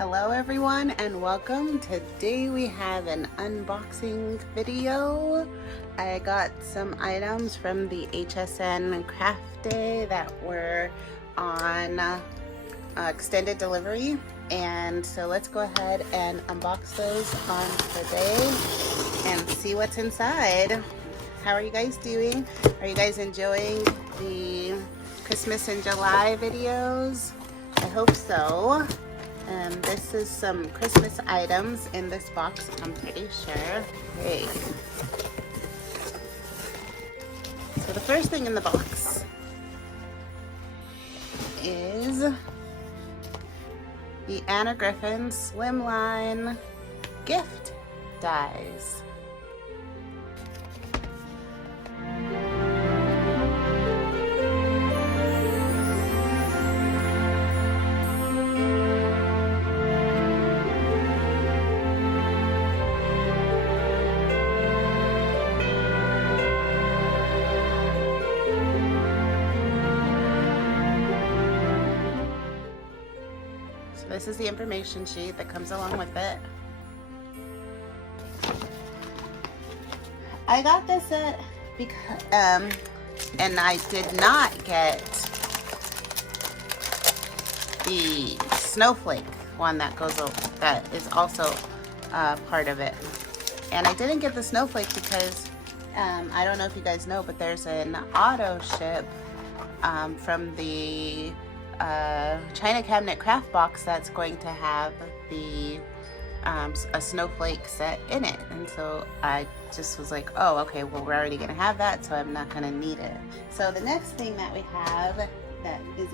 Hello everyone and welcome. Today we have an unboxing video. I got some items from the HSN craft day that were on extended delivery, and so let's go ahead and unbox those on today and see what's inside. How are you guys doing? Are you guys enjoying the Christmas in July videos? I hope so. This is some Christmas items in this box, I'm pretty sure. Okay. So the first thing in the box is the Griffin Slimline gift dies. This is the information sheet that comes along with it. I got this because and I did not get the snowflake one that is also part of it. And I didn't get the snowflake because I don't know if you guys know, but there's an auto ship from the China cabinet craft box that's going to have the a snowflake set in it, and so I just was like, oh, okay, well, we're already gonna have that, so I'm not gonna need it. So the next thing that we have that is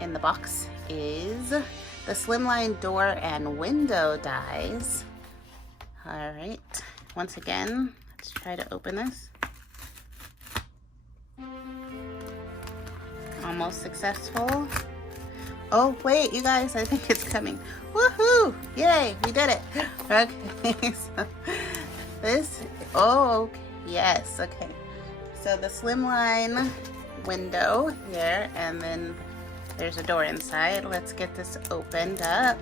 in the box is the Slimline door and window dies. All right, once again, let's try to open this. Almost successful. Oh wait, you guys, I think it's coming. Woohoo! Yay, we did it. Okay, so this, oh yes, okay. So the Slimline window here, and then there's a door inside. Let's get this opened up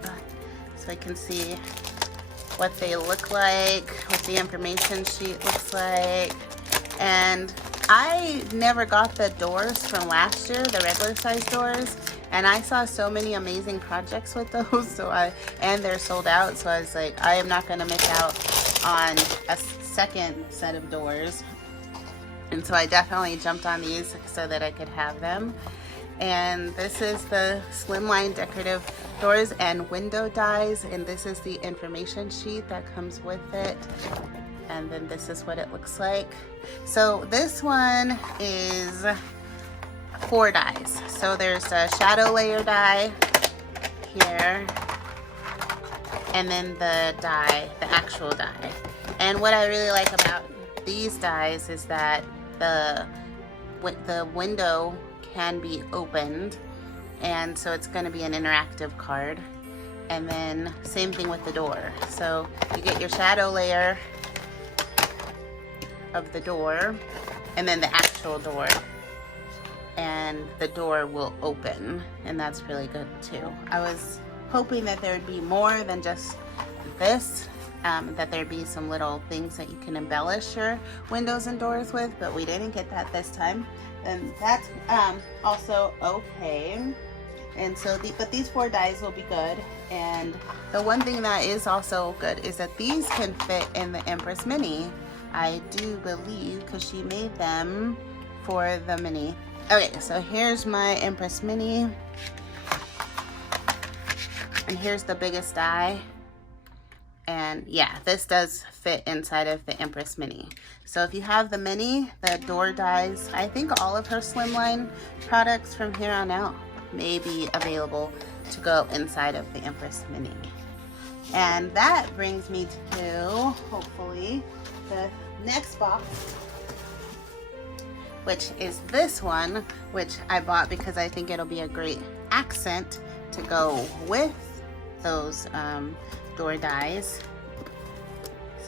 so I can see what they look like, what the information sheet looks like. And I never got the doors from last year, the regular size doors, and I saw so many amazing projects with those, and they're sold out, so I was like, I am not going to miss out on a second set of doors. And so I definitely jumped on these so that I could have them. And this is the Slimline decorative doors and window dies, and this is the information sheet that comes with it. And then this is what it looks like. So this one is 4 dies. So there's a shadow layer die here, and then the die, the actual die. And what I really like about these dies is that the window can be opened, and so it's going to be an interactive card. And then same thing with the door. So you get your shadow layer of the door, and then the actual door, and the door will open, and that's really good too. I was hoping that there would be more than just this, that there'd be some little things that you can embellish your windows and doors with, but we didn't get that this time, and that's also okay. And so but these 4 dies will be good. And the one thing that is also good is that these can fit in the Empress Mini, I do believe, because she made them for the Mini. Okay, so here's my Empress Mini, and here's the biggest die. And yeah, this does fit inside of the Empress Mini. So if you have the Mini, the door dies, I think all of her Slimline products from here on out may be available to go inside of the Empress Mini. And that brings me to, hopefully, the next box, which is this one, which I bought because I think it'll be a great accent to go with those door dies.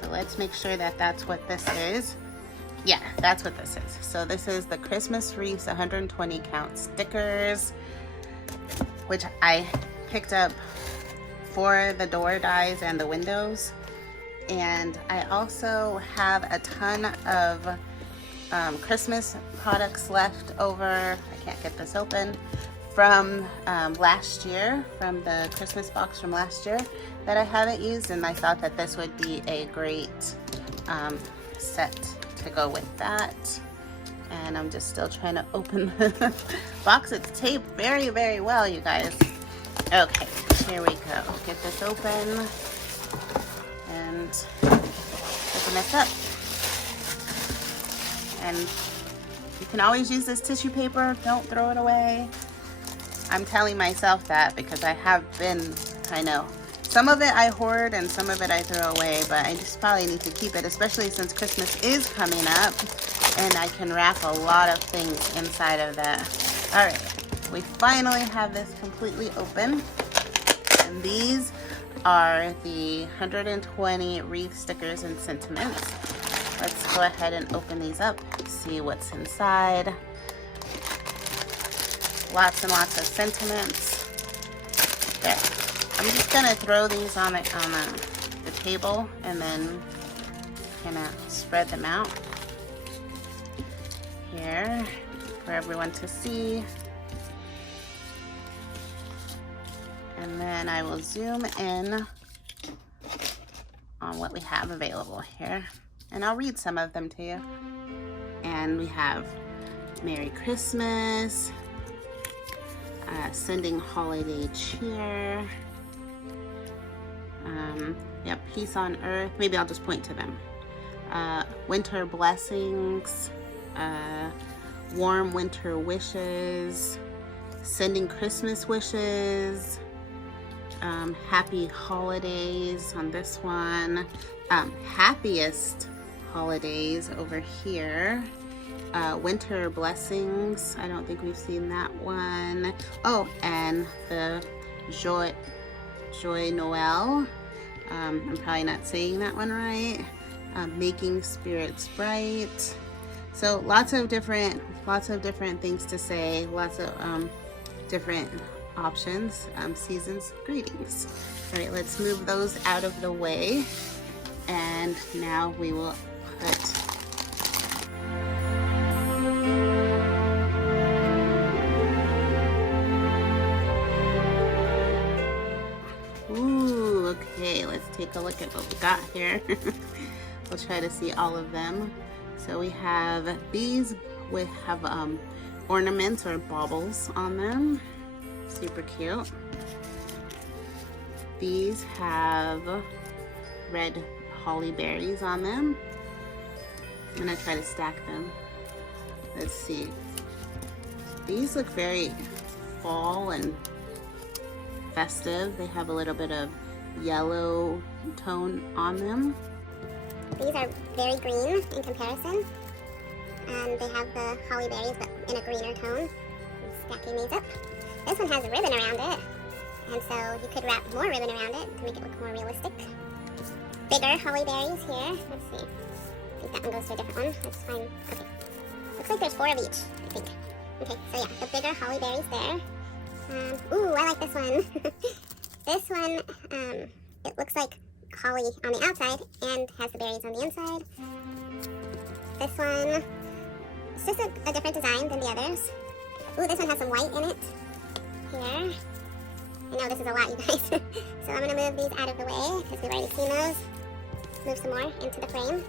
So let's make sure that that's what this is. Yeah, that's what this is. So this is the Christmas Wreaths 120 count stickers. which I picked up for the door dies and the windows. And I also have a ton of Christmas products left over. I can't get this open, from last year, from the Christmas box from last year that I haven't used, and I thought that this would be a great set to go with that. And I'm just still trying to open the box. It's taped very, very well, you guys. Okay, here we go. Get this open and open this up. And you can always use this tissue paper. Don't throw it away. I'm telling myself that because I have been, I know. Some of it I hoard and some of it I throw away, but I just probably need to keep it, especially since Christmas is coming up and I can wrap a lot of things inside of that. All right, we finally have this completely open. And these are the 120 wreath stickers and sentiments. Let's go ahead and open these up, see what's inside. Lots and lots of sentiments. There. I'm just gonna throw these on the table and then kind of spread them out here for everyone to see. And then I will zoom in on what we have available here. And I'll read some of them to you. And we have Merry Christmas, Sending Holiday Cheer, yep, Peace on Earth. Maybe I'll just point to them. Winter Blessings, Warm Winter Wishes, Sending Christmas Wishes, Happy Holidays on this one, Happiest Holidays over here, Winter Blessings. I don't think we've seen that one. Oh, and the Joy Noel. I'm probably not saying that one right. Making Spirits Bright. So lots of different things to say. Lots of different options. Season's greetings. All right, let's move those out of the way. And now we will put okay, let's take a look at what we got here. We'll try to see all of them. So we have these have ornaments or baubles on them. Super cute. These have red holly berries on them. I'm gonna try to stack them. Let's see. These look very fall and festive. They have a little bit of yellow tone on them. These are very green in comparison. They have the holly berries but in a greener tone. I'm stacking these up. This one has a ribbon around it, and so you could wrap more ribbon around it to make it look more realistic. Bigger holly berries here. Let's see. I think that one goes to a different one. Let's find. Okay. Looks like there's 4 of each, I think. Okay, so yeah, the bigger holly berries there. Ooh, I like this one. This one, it looks like holly on the outside and has the berries on the inside. This one, it's just a different design than the others. Ooh, this one has some white in it. Here. I know this is a lot, you guys. So I'm going to move these out of the way because we've already seen those. Move some more into the frame.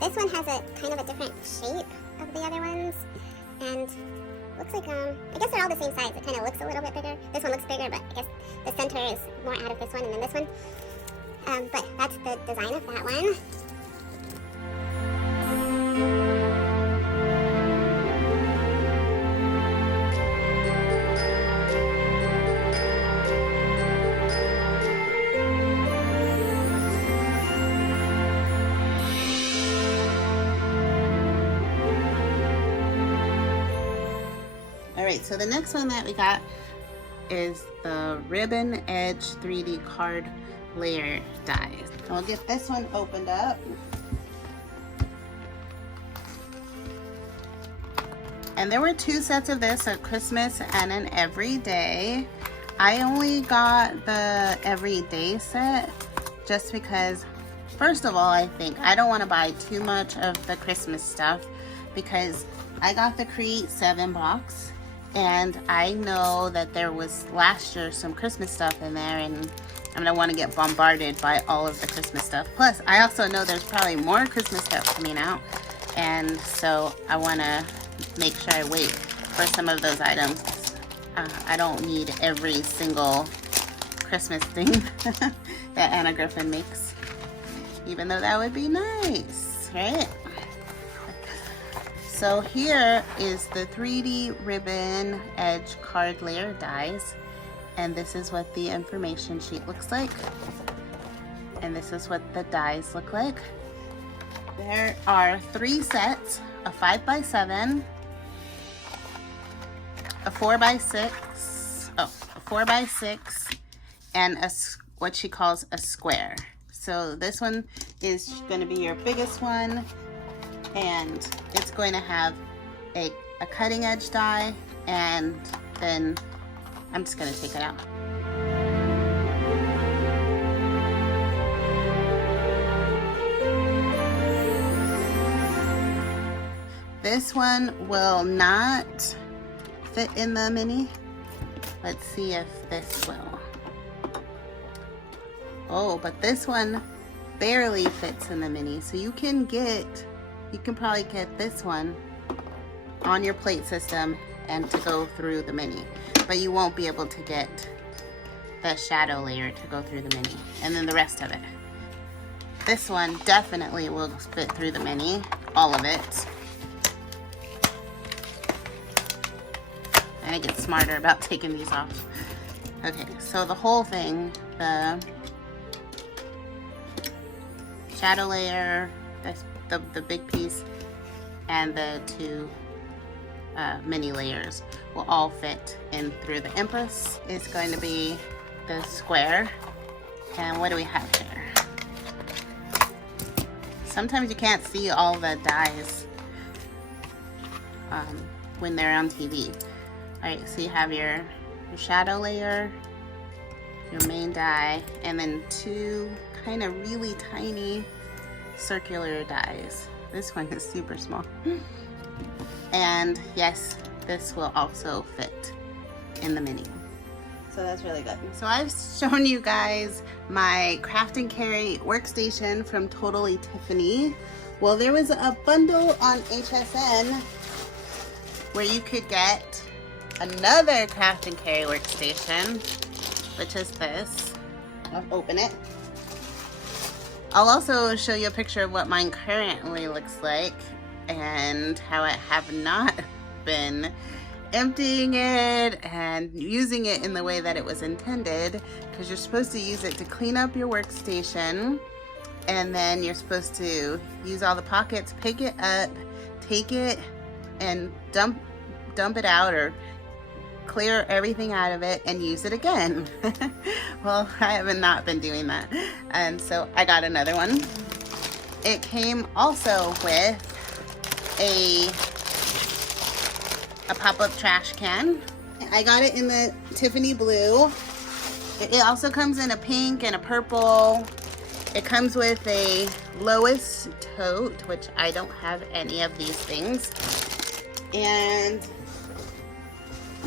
This one has a kind of a different shape of the other ones. And looks like, I guess they're all the same size. It kind of looks a little bit bigger. This one looks bigger, but I guess the center is more out of this one and then this one. But that's the design of that one. Alright, so the next one that we got is the Ribbon Edge 3D card layer dies. I'll get this one opened up. And there were 2 sets of this, a Christmas and an everyday. I only got the everyday set just because, first of all, I think I don't want to buy too much of the Christmas stuff because I got the Create 7 box and I know that there was last year some Christmas stuff in there, and I'm going to want to get bombarded by all of the Christmas stuff. Plus, I also know there's probably more Christmas stuff coming out, and so I want to make sure I wait for some of those items. I don't need every single Christmas thing that Anna Griffin makes, even though that would be nice, right? So here is the 3D ribbon edge card layer dies, and this is what the information sheet looks like, and this is what the dies look like. There are 3 sets, a 5x7, a 4x6, a 4x6, and what she calls a square. So this one is going to be your biggest one, and it's going to have a cutting edge die, and then I'm just going to take it out. This one will not fit in the mini. Let's see if this will. Oh, but this one barely fits in the mini. So you can probably get this one on your plate system and to go through the mini. But you won't be able to get the shadow layer to go through the mini. And then the rest of it. This one definitely will fit through the mini, all of it. I get smarter about taking these off. Okay, so the whole thing, the shadow layer, the big piece, and the 2 mini layers will all fit in through the Empress. Is going to be the square. And what do we have here? Sometimes you can't see all the dies when they're on TV. Alright, so you have your shadow layer, your main die, and then 2 kind of really tiny circular dies. This one is super small. And yes, this will also fit in the mini. So that's really good. So I've shown you guys my craft and carry workstation from Totally Tiffany. Well, there was a bundle on HSN where you could get another craft and carry workstation, which is this. I'll open it. I'll also show you a picture of what mine currently looks like and how I have not been emptying it and using it in the way that it was intended, because you're supposed to use it to clean up your workstation, and then you're supposed to use all the pockets, pick it up, take it and dump it out or clear everything out of it and use it again. Well, I have not been doing that, and so I got another one. It came also with a pop-up trash can. I got it in the Tiffany blue. It also comes in a pink and a purple. It comes with a Lois tote, which I don't have any of these things. And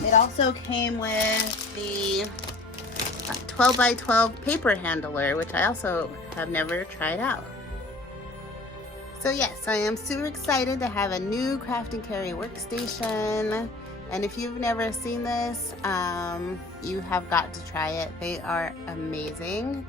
it also came with the 12x12 paper handler, which I also have never tried out. So yes, I am super excited to have a new craft and carry workstation. And if you've never seen this, you have got to try it. They are amazing.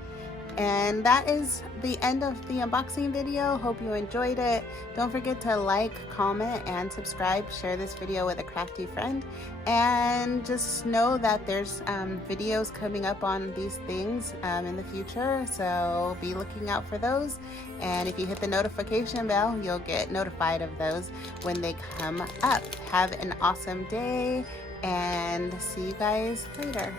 And that is the end of the unboxing video. Hope you enjoyed it. Don't forget to like, comment, and subscribe. Share this video with a crafty friend. And just know that there's videos coming up on these things in the future. So be looking out for those. And if you hit the notification bell, you'll get notified of those when they come up. Have an awesome day and see you guys later.